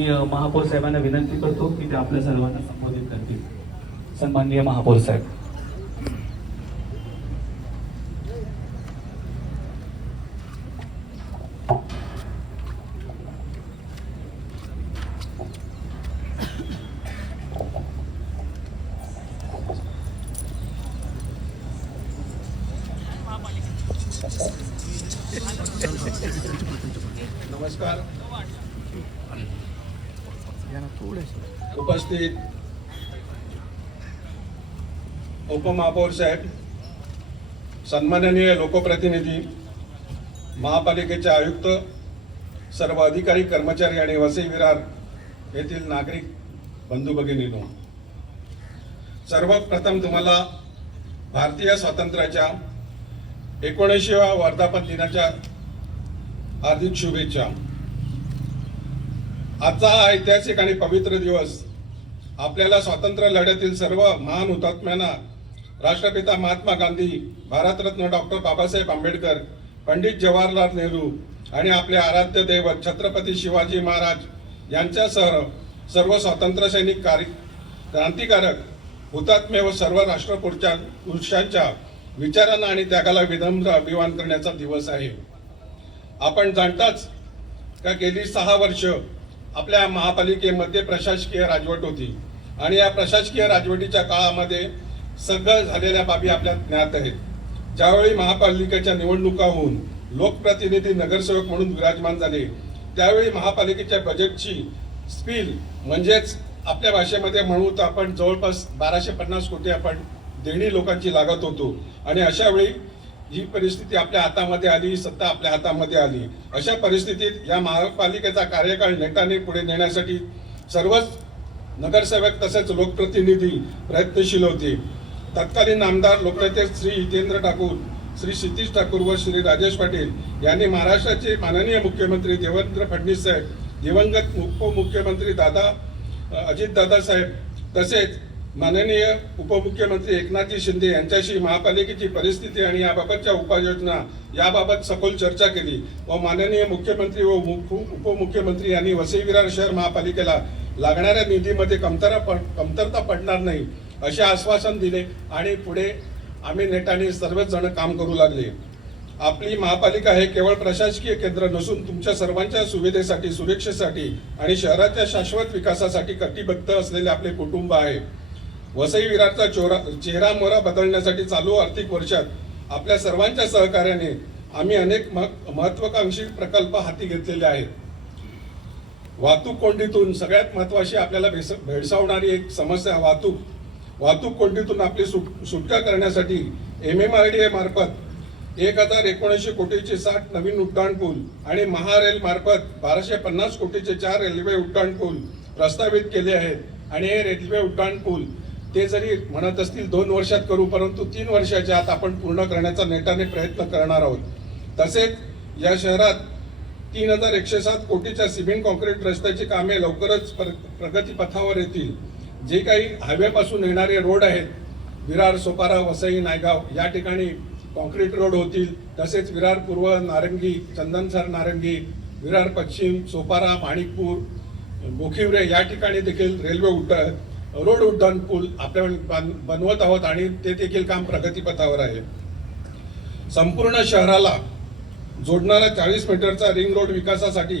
महापौर साहेबांना विनंती करतो की ते आपल्या सर्वांना संबोधित करतील. सन्माननीय महापौर साहेब. नमस्कार. उपस्थित उपमहापौर साहेब, सन्माननीय लोकप्रतिनिधी, महापालिकेचे आयुक्त, सर्व अधिकारी कर्मचारी आणि वसई विरार येथील नागरिक बंधू भगिनींनो, सर्वप्रथम तुम्हाला भारतीय स्वातंत्र्याच्या 19व्या वर्धापन दिनाच्या हार्दिक शुभेच्छा. आजचा हा ऐतिहासिक आणि पवित्र दिवस आपल्याला स्वातंत्र्य लढ्यातील सर्व महान हुतात्म्यांना, राष्ट्रपिता महात्मा गांधी, भारतरत्न डॉक्टर बाबासाहेब आंबेडकर, पंडित जवाहरलाल नेहरू आणि आपले आराध्य दैवत छत्रपती शिवाजी महाराज यांच्यासह सर्व स्वातंत्र्य सैनिक, क्रांतिकारक, हुतात्मे व सर्व राष्ट्रपुरुषांच्या विचारांना आणि त्यागाला विनम्र अभिवादन करण्याचा दिवस आहे. आपण जाणताच का गेली 6 वर्ष आपल्या महापालिकेमध्ये प्रशासकीय राजवट होती आणि या प्रशासकीय राजवटीच्या काळामध्ये सगळं झालेल्या बाबी आपल्या ज्ञात आहेत. ज्यावेळी महापालिकेच्या निवडणुका होऊन लोकप्रतिनिधी, नगरसेवक म्हणून विराजमान झाले, त्यावेळी महापालिकेच्या बजेटची स्पील म्हणजेच आपल्या भाषेमध्ये म्हणू तर आपण जवळपास 1250 कोटी आपण देणी लोकांची लागत होतो. आणि अशा वेळी ही परिस्थिती आपल्या हातामध्ये आली, सत्ता आपल्या हातामध्ये आली. अशा परिस्थितीत या महापालिकेचा कार्यकाळ नेटाने पुढे नेण्यासाठी सर्वच नगरसेवक तसेच लोकप्रतिनिधी प्रयत्नशील होते. तत्कालीन आमदार लोकनेते श्री हितेंद्र ठाकूर, श्री क्षितिज ठाकूर व श्री राजेश पाटील यांनी महाराष्ट्राचे माननीय मुख्यमंत्री देवेंद्र फडणवीस साहेब, दिवंगत उपमुख्यमंत्री अजितदादा साहेब तसेच माननीय उपमुख्यमंत्री एकनाथजी शिंदे यांच्याशी महापालिकेची परिस्थिती आणि याबाबतच्या उपाययोजना याबाबत सखोल चर्चा केली व माननीय मुख्यमंत्री व उपमुख्यमंत्री यांनी वसई विरार शहर महापालिकेला लागणाऱ्या निधीमध्ये कमतरता पडणार नाही असे आश्वासन दिले आणि पुढे आम्ही नेटाने सर्वच जण काम करू लागले. आपली महापालिका हे केवळ प्रशासकीय केंद्र नसून तुमच्या सर्वांच्या सुविधेसाठी, सुरक्षेसाठी आणि शहराच्या शाश्वत विकासासाठी कटिबद्ध असलेले आपले कुटुंब आहे. वसई विरारचा चेहरा मोहरा बदलण्यासाठी चालू आर्थिक वर्षात आपल्या सर्वांच्या सहकार्याने आम्ही अनेक महत्वाकांक्षी प्रकल्प हाती घेतलेले आहेत. वाहतूक कोंडीतून सगळ्यात महत्वाची आपल्याला भेडसावणारी एक समस्या वाहतूक कोंडीतून आपली सुटका करण्यासाठी MMRDA मार्फत 1919 कोटीचे 60 नवीन उड्डाण पूल आणि महारेल मार्फत 1250 कोटीचे 4 रेल्वे उड्डाण पूल प्रस्तावित केले आहेत. आणि हे रेल्वे उड्डाण पूल ते जरी म्हणत असतील 2 वर्षात करू, परंतु 3 वर्षाच्या आत आपण पूर्ण करण्याचा नेटाने प्रयत्न करणार आहोत. तसेच या शहरात 3107 कोटीच्या सिमेंट कॉन्क्रीट रस्त्याची कामे लवकरच प्रगतीपथावर येतील. जे काही हायवेपासून येणारे रोड आहेत, विरार, सोपारा, वसई, नायगाव या ठिकाणी कॉन्क्रीट रोड होतील. तसेच विरार पूर्व, नारंगी, चंदनसर, नारंगी, विरार पश्चिम, सोपारा, माणिकपूर, बोखिवरे या ठिकाणी देखील रेल्वे रोड उड्डाण पूल आपण बनवत आहोत आणि ते देखील काम प्रगतीपथावर आहे. संपूर्ण शहराला जोडणारा 40 मीटरचा रिंग रोड विकासासाठी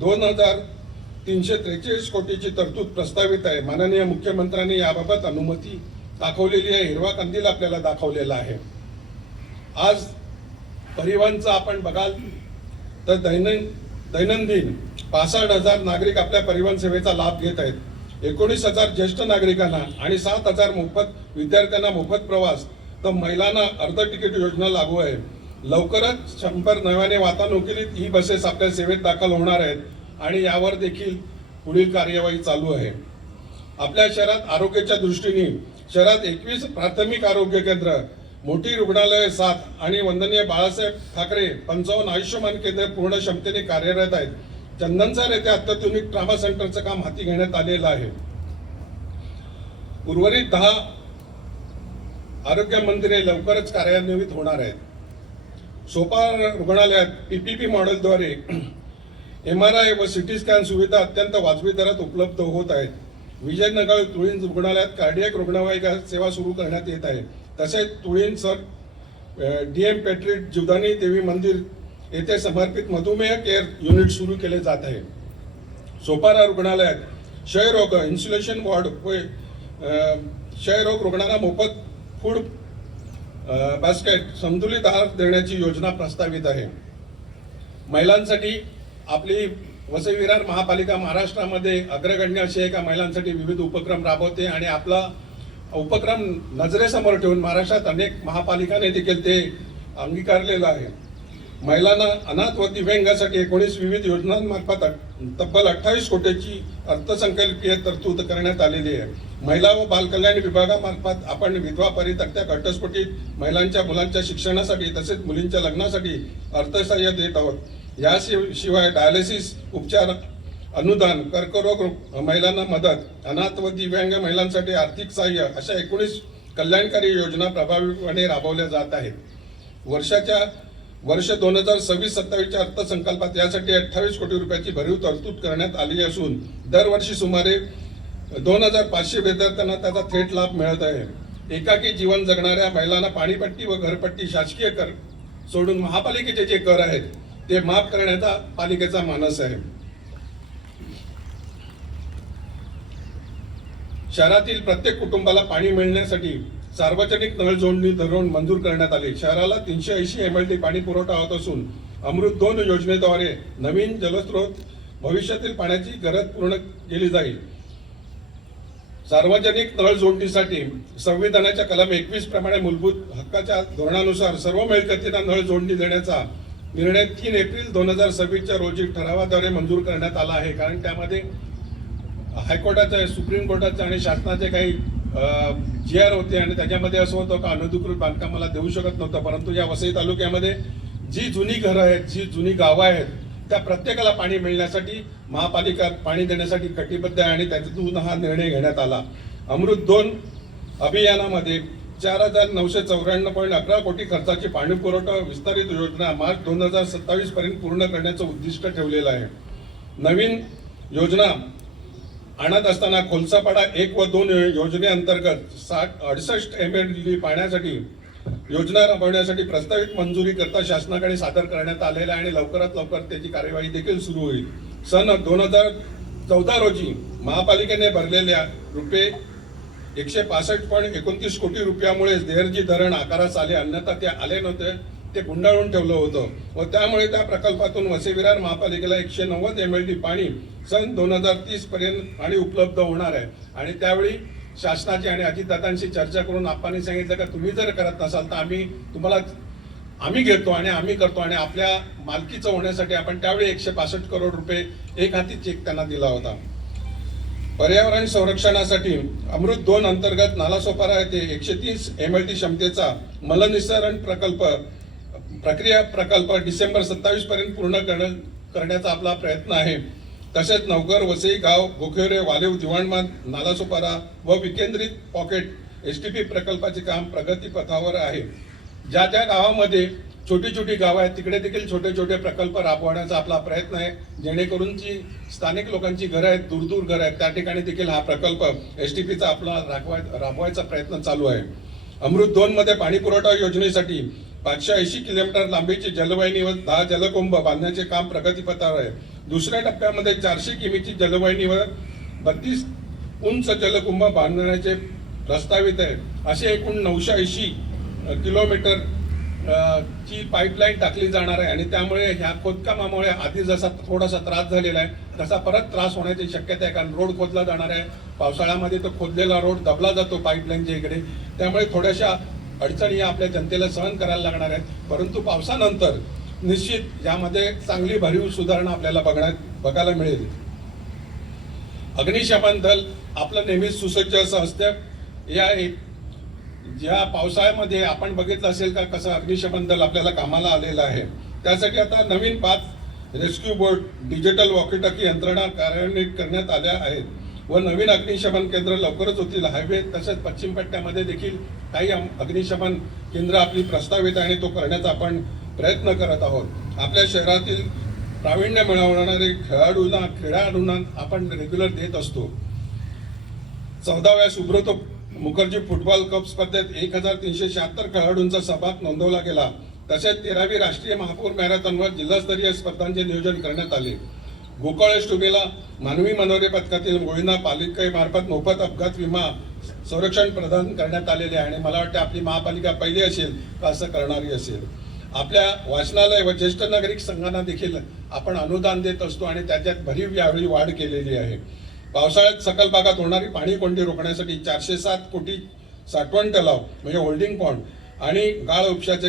2343 कोटीची तरतूद प्रस्तावित आहे. माननीय मुख्यमंत्र्यांनी याबाबत अनुमती दाखवलेली आहे, हिरवा कंदील आपल्याला दाखवलेला आहे. आज परिवहनचं आपण बघाल तर दैनंदिन 65,000 नागरिक आपल्या परिवहन सेवेचा लाभ घेत आहेत. 19,000 ज्येष्ठ नागरिकांना आणि 7,000 विद्यार्थ्यांना मोफत प्रवास, तर महिलांना अर्ध तिकीट योजना लागू आहे. लवकरच 100 नव्याने वातानुकूलित बसेस आपल्या सेवेत दाखल होणार आहेत आणि यावर देखील पुढील कार्यवाही चालू आहे. आपल्या शहरात आरोग्याच्या दृष्टीने शहरात 21 प्राथमिक आरोग्य केंद्र, मोठी रुग्णालय 7 आणि वंदनीय बाळासाहेब ठाकरे 55 आयुष्यमान केंद्र पूर्ण क्षमतेने कार्यरत आहेत. चंदनसर येथे अत्याधुनिक ट्रॉमा सेंटरचं काम हाती घेण्यात आलेलं आहे. उर्वरित 10 आरोग्य मंदिरे लवकरच कार्यान्वित होणार आहेत. सोपारा रुग्णालयात PPP मॉडेलद्वारे MRI व सिटी स्कॅन सुविधा अत्यंत वाजवी दरात उपलब्ध होत आहेत. विजयनगर तुळींज रुग्णालयात कार्डियक रुग्णवाहिका सेवा सुरू करण्यात येत आहे. तसेच तुळींज सर DM पेट्रीट जीवदानी देवी मंदिर येथे समर्पित मधुमेह केअर युनिट सुरू केले जात आहे. सोपारा रुग्णालयात क्षयरोग इन्सुलेशन वॉर्ड व क्षयरोग रुग्णांना मोफत फूड बास्केट संतुलित आहार देण्याची योजना प्रस्तावित आहे. महिलांसाठी आपली वसई विरार महापालिका महाराष्ट्रामध्ये अग्रगण्य अशी एका महिलांसाठी विविध उपक्रम राबवते आणि आपला उपक्रम नजरेसमोर ठेवून महाराष्ट्रात अनेक महापालिकांनी देखील ते अंगीकारलेलं आहे. महिलांना अनाथ व दिव्यांगासाठी 19 विविध योजनांमार्फत तब्बल 28 कोटीची अर्थसंकल्पीय तरतूद करण्यात आलेली आहे. महिला व बालकल्याण विभागामार्फत आपण विधवा परित्यक्त्या घटस्फोटित महिलांच्या मुलांच्या शिक्षणासाठी तसेच मुलींच्या लग्नासाठी अर्थसहाय्य देत आहोत. याशिवाय डायलिसिस उपचार अनुदान, कर्करोग महिलांना मदत, अनाथ व दिव्यांग महिलांसाठी आर्थिक सहाय्य अशा 19 कल्याणकारी योजना प्रभावीपणे राबवल्या जात आहेत. वर्ष 2026-27च्या अर्थसंकल्पात यासाठी 28 कोटी रुपयाची भरीव तरतूद करण्यात आली असून दरवर्षी सुमारे 2500 विद्यार्थ्यांना त्याचा थेट लाभ मिळत आहे. एकाकी जीवन जगणाऱ्या महिलांना पाणीपट्टी व घरपट्टी शासकीय कर सोडून महापालिकेचे जे कर आहेत ते माफ करण्याचा पालिकेचा मानस आहे. शहरातील प्रत्येक कुटुंबाला पाणी मिळण्यासाठी सार्वजनिक नळ जोडणी धोरण मंजूर करण्यात आले. शहराला 380 MLD पाणी पुरवठा होत असून अमृत 2 योजनेद्वारे नवीन जलस्रोत भविष्यातील पाण्याची गरज पूर्ण केली जाईल. सार्वजनिक नळ जोडणीसाठी संविधानाच्या कलम 21 प्रमाणे मूलभूत हक्काच्या धोरणानुसार सर्व मिळकतींना नळ जोडणी देण्याचा निर्णय 3 एप्रिल 2026च्या रोजी ठरावाद्वारे मंजूर करण्यात आला आहे. कारण त्यामध्ये हायकोर्टाचे, सुप्रीम कोर्टाचे आणि शासनाचे काही GR होते आणि त्याच्यामध्ये असं होतं का अनधिकृत बांधकामाला देऊ शकत नव्हतं. परंतु या वसई तालुक्यामध्ये जी जुनी घरं आहेत, जी जुनी गावं आहेत, त्या प्रत्येकाला पाणी मिळण्यासाठी महापालिका पाणी देण्यासाठी कटिबद्ध आहे आणि त्यातून हा निर्णय घेण्यात आला. अमृत 2 अभियानामध्ये 4,994.11 कोटी खर्चाची पाणी पुरवठा विस्तारित योजना मार्च 2027 पर्यंत पूर्ण करण्याचं उद्दिष्ट ठेवलेलं आहे. नवीन योजना आणत असताना कोलसापाडा 1 व 2 योजनेअंतर्गत 68 MLD पाण्यासाठी योजना राबवण्यासाठी प्रस्तावित मंजुरी करता शासनाकडे सादर करण्यात आलेला आहे आणि लवकरात लवकर त्याची कार्यवाही देखील सुरू होईल. सन 2014 रोजी महापालिकेने भरलेल्या रुपये 165.29 कोटी रुपयामुळे देहरजी धरण आकारास आले, अन्यथा ते आले नव्हते, ते गुंडाळून ठेवलं होतं व त्यामुळे त्या प्रकल्पातून वसई विरार महापालिकेला 190 MLD पाणी सन 2030 पर्यंत पाणी उपलब्ध होणार आहे. आणि त्यावेळी शासनाची आणि अजितदादांशी चर्चा करून आपण सांगितलं का तुम्ही जर करत नसाल तर आम्ही घेतो आणि आम्ही करतो आणि आपल्या मालकीचं होण्यासाठी आपण त्यावेळी 165 करोड रुपये एक हाती चेक त्यांना दिला होता. पर्यावरण संरक्षणासाठी अमृत 2 अंतर्गत नालासोपारा येथे 130 MLD क्षमतेचा मलनिस्सारण प्रक्रिया प्रकल्प डिसेंबर 27 पर्यंत पूर्ण करण्याचा आपला प्रयत्न आहे. तसेच नवघर, वसई गाव, गोखेरे, वालेव, दिवाणबांध, नालासोपारा व विकेंद्रित पॉकेट STP प्रकल्पाचे काम प्रगतीपथावर आहे. ज्या त्या गावामध्ये छोटी छोटी गावं आहेत तिकडे देखील छोटे छोटे प्रकल्प राबवण्याचा आपला प्रयत्न आहे, जेणेकरून जी स्थानिक लोकांची घरं आहेत, दूर घरं आहेत, त्या ठिकाणी देखील हा प्रकल्प STPचा आपला राबवायचा प्रयत्न चालू आहे. अमृत 2 मध्ये पाणी पुरवठा योजनेसाठी 580 किलोमीटर लांबीची जलवाहिनी व 10 जलकुंभ बांधण्याचे काम प्रगतीपथावर आहे. दुसऱ्या टप्प्यामध्ये 400 किमीची जलवाहिनी व 32 उंच जलकुंभ बांधण्याचे प्रस्तावित आहे. असे एकूण 980 किलोमीटर ची पाईपलाईन टाकली जाणार आहे आणि त्यामुळे ह्या खोदकामामुळे आधी जसा थोडासा त्रास झालेला आहे तसा परत त्रास होण्याची शक्यता आहे. कारण रोड खोदला जाणार आहे. पावसाळ्यामध्ये तो खोदलेला रोड दबला जातो पाईपलाईनच्या इकडे, त्यामुळे थोड्याशा अडचणी आपल्या जनतेला सहन करायला लागणार आहेत. परंतु पावसानंतर निश्चित यामध्ये चांगली भरीव सुधारणा आपल्याला बघायला मिळेल. अग्निशमन दल आपलं नेहमीच सुसज्ज असतं. ज्या पावसाळ्यामध्ये आपण बघितलं असेल का कसं अग्निशमन दल आपल्याला कामाला आलेलं आहे. त्यासाठी आता नवीन 5 रेस्क्यू बोट, डिजिटल वॉकी-टॉकी यंत्रणा कार्यान्वित करण्यात आल्या आहेत व नवीन अग्निशमन केंद्र लवकरच होतील. हायवे तसेच पश्चिम पट्ट्यामध्ये देखील काही अग्निशमन केंद्र आपली प्रस्तावित आहे आणि तो करण्याचा आपण प्रयत्न करत आहोत. आपल्या शहरातील प्रावीण्य मिळवणारे खेळाडूंना आपण रेग्युलर देत असतो. 14व्या सुब्रतो मुखर्जी फुटबॉल कप स्पर्धेत 1376 खेळाडूंचा सहभाग नोंदवला गेला. तसेच 13वी राष्ट्रीय महापौर मॅरेथॉनवर जिल्हास्तरीय स्पर्धांचे नियोजन करण्यात आले. गोकुळाष्टमीला मानवी मनोरे पथकातील गोविंदा पालिकेमार्फत मोफत अपघात विमा संरक्षण प्रदान करण्यात आलेले आहे आणि मला वाटतं आपली महापालिका पहिली असेल का असं करणारी असेल. आपल्या वाचनालय व ज्येष्ठ नागरिक संघांना देखील आपण अनुदान देत असतो आणि त्याच्यात भरीव यावेळी वाढ केलेली आहे. पावसाळ्यात सकल भागात होणारी पाणी कोंडी रोखण्यासाठी 407 कोटी साठवण तलाव म्हणजे होल्डिंग पॉन्ड आणि गाळ उपशाचे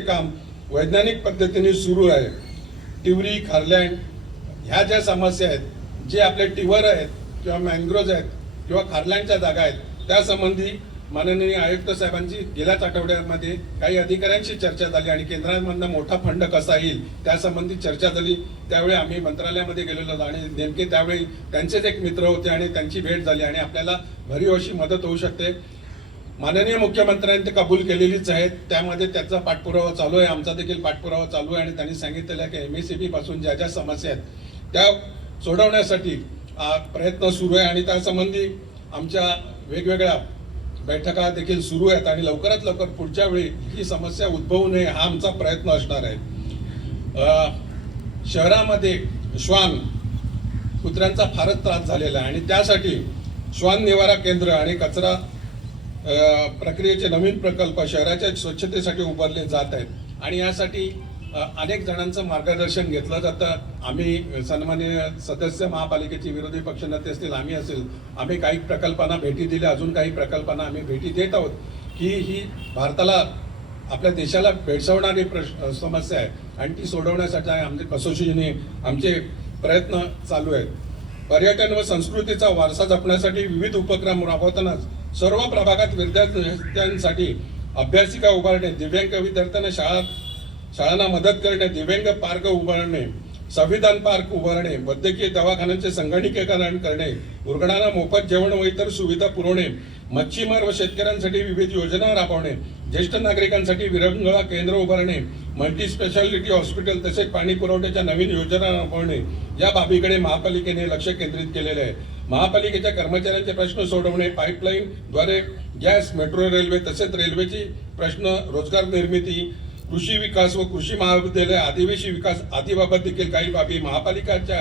काम वैज्ञानिक पद्धतीने सुरू आहे. टिवरी, खारलँड ह्या ज्या समस्या आहेत, जे आपले टिवर आहेत किंवा मॅंग्रोव्ज आहेत किंवा खारलँडच्या जागा आहेत, त्यासंबंधी माननीय आयुक्त साहेबांची गेल्याच आठवड्यामध्ये काही अधिकाऱ्यांशी चर्चा झाली आणि केंद्रामधनं मोठा फंड कसा येईल त्यासंबंधी चर्चा झाली. त्यावेळी आम्ही मंत्रालयामध्ये गेलेलो आणि नेमके त्यावेळी त्यांचेच एक मित्र होते आणि त्यांची भेट झाली आणि आपल्याला भरीव अशी मदत होऊ शकते. माननीय मुख्यमंत्र्यांनी ते कबूल केलेलीच आहेत. त्यामध्ये त्याचा पाठपुरावा चालू आहे, आमचा देखील पाठपुरावा चालू आहे आणि त्यांनी सांगितलेलं आहे की MSCB पासून ज्या ज्या समस्या आहेत त्या सोडवण्यासाठी प्रयत्न सुरू आहे आणि त्यासंबंधी आमच्या वेगवेगळ्या बैठका देखील सुरू आहेत आणि लवकरात लवकर पुढच्या वेळी ही समस्या उद्भवू नये हा आमचा प्रयत्न असणार आहे. शहरामध्ये श्वान कुत्र्यांचा फारच त्रास झालेला आहे आणि त्यासाठी श्वान निवारा केंद्र आणि कचरा प्रक्रियेचे नवीन प्रकल्प शहराच्या स्वच्छतेसाठी उभारले जात आहेत आणि यासाठी अनेक जणांचं मार्गदर्शन घेतलं जातं. आम्ही सन्माननीय सदस्य महापालिकेचे विरोधी पक्षनेते असतील, आम्ही असेल, आम्ही काही प्रकल्पांना भेटी दिल्या, अजून काही प्रकल्पांना आम्ही भेटी देत आहोत की ही भारताला आपल्या देशाला भेडसावणारी समस्या आहे आणि ती सोडवण्यासाठी आमचे कसोशीने आमचे प्रयत्न चालू आहेत. पर्यटन व संस्कृतीचा वारसा जपण्यासाठी विविध उपक्रम राबवतानाच सर्व प्रभागात विद्यार्थ्यांसाठी अभ्यासिका उभारणे, दिव्यांग विद्यार्थ्यांना शाळांना मदत करणे, दिव्यांग पार्क उभारणे, संविधान पार्क उभारणे, वैद्यकीय दवाखान्यांचे संगणकीकरण करणे, रुग्णांना मोफत जेवण व इतर सुविधा पुरवणे, मच्छीमार व शेतकऱ्यांसाठी विविध योजना राबवणे, ज्येष्ठ नागरिकांसाठी विरंगुळा केंद्र उभारणे, मल्टी स्पेशालिटी हॉस्पिटल तसेच पाणी पुरवठ्याच्या नवीन योजना राबवणे या बाबीकडे महापालिकेने लक्ष केंद्रित केलेले आहे. महापालिकेच्या कर्मचाऱ्यांचे प्रश्न सोडवणे, पाईपलाईनद्वारे गॅस, मेट्रो रेल्वे तसेच रेल्वेची प्रश्न, रोजगार निर्मिती, कृषी विकास व कृषी महाविद्यालय, आदिवासी विकास आदीबाबत देखील काही बाबी महापालिकाच्या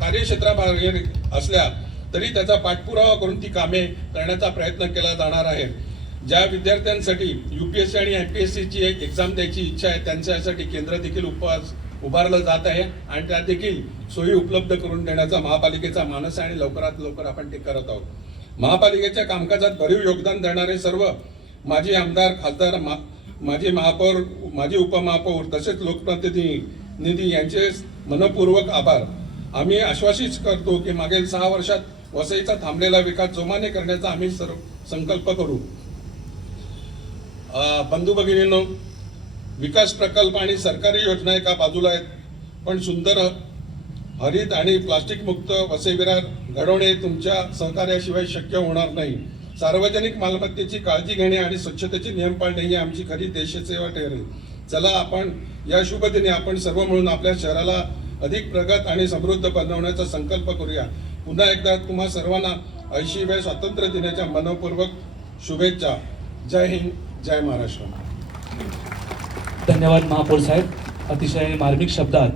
कार्यक्षेत्राबाहेर असल्या तरी त्याचा पाठपुरावा करून ती कामे करण्याचा प्रयत्न केला जाणार आहे. ज्या विद्यार्थ्यांसाठी UPSC आणि MPSCची एक एक्झाम द्यायची इच्छा आहे त्यांच्यासाठी केंद्र देखील उभारलं जात आहे आणि त्या देखील सोयी उपलब्ध करून देण्याचा महापालिकेचा मानस आहे आणि लवकरात लवकर आपण ते करत आहोत. महापालिकेच्या कामकाजात भरीव योगदान देणारे सर्व माजी आमदार, खासदार, माजी महापौर, माजी उपमहापौर तसेच लोकप्रतिनिधी यांचे मनपूर्वक आभार. आम्ही आश्वासित करतो की मागील 6 वर्षात वसईचा थांबलेला विकास जोमाने करण्याचा आम्ही सर्व संकल्प करू. बंधू भगिनींनो, विकास प्रकल्प आणि सरकारी योजना एका बाजूला आहेत, पण सुंदर, हरित आणि प्लास्टिक मुक्त वसई विरार घडवणे तुमच्या सहकार्याशिवाय शक्य होणार नाही. सार्वजनिक मालमत्तेची काळजी घेणे आणि स्वच्छतेचे नियम पाळणे ही आमची खरी देशसेवा ठरेल. चला आपण या शुभ दिनी आपण सर्व मिळून आपल्या शहराला अधिक प्रगत आणि समृद्ध बनवण्याचा संकल्प करूया. पुन्हा एकदा तुम्हा सर्वांना 80व्या स्वातंत्र्य दिनाच्या मनपूर्वक शुभेच्छा. जय हिंद, जय महाराष्ट्र. धन्यवाद महापौर साहेब, अतिशय मार्मिक शब्दात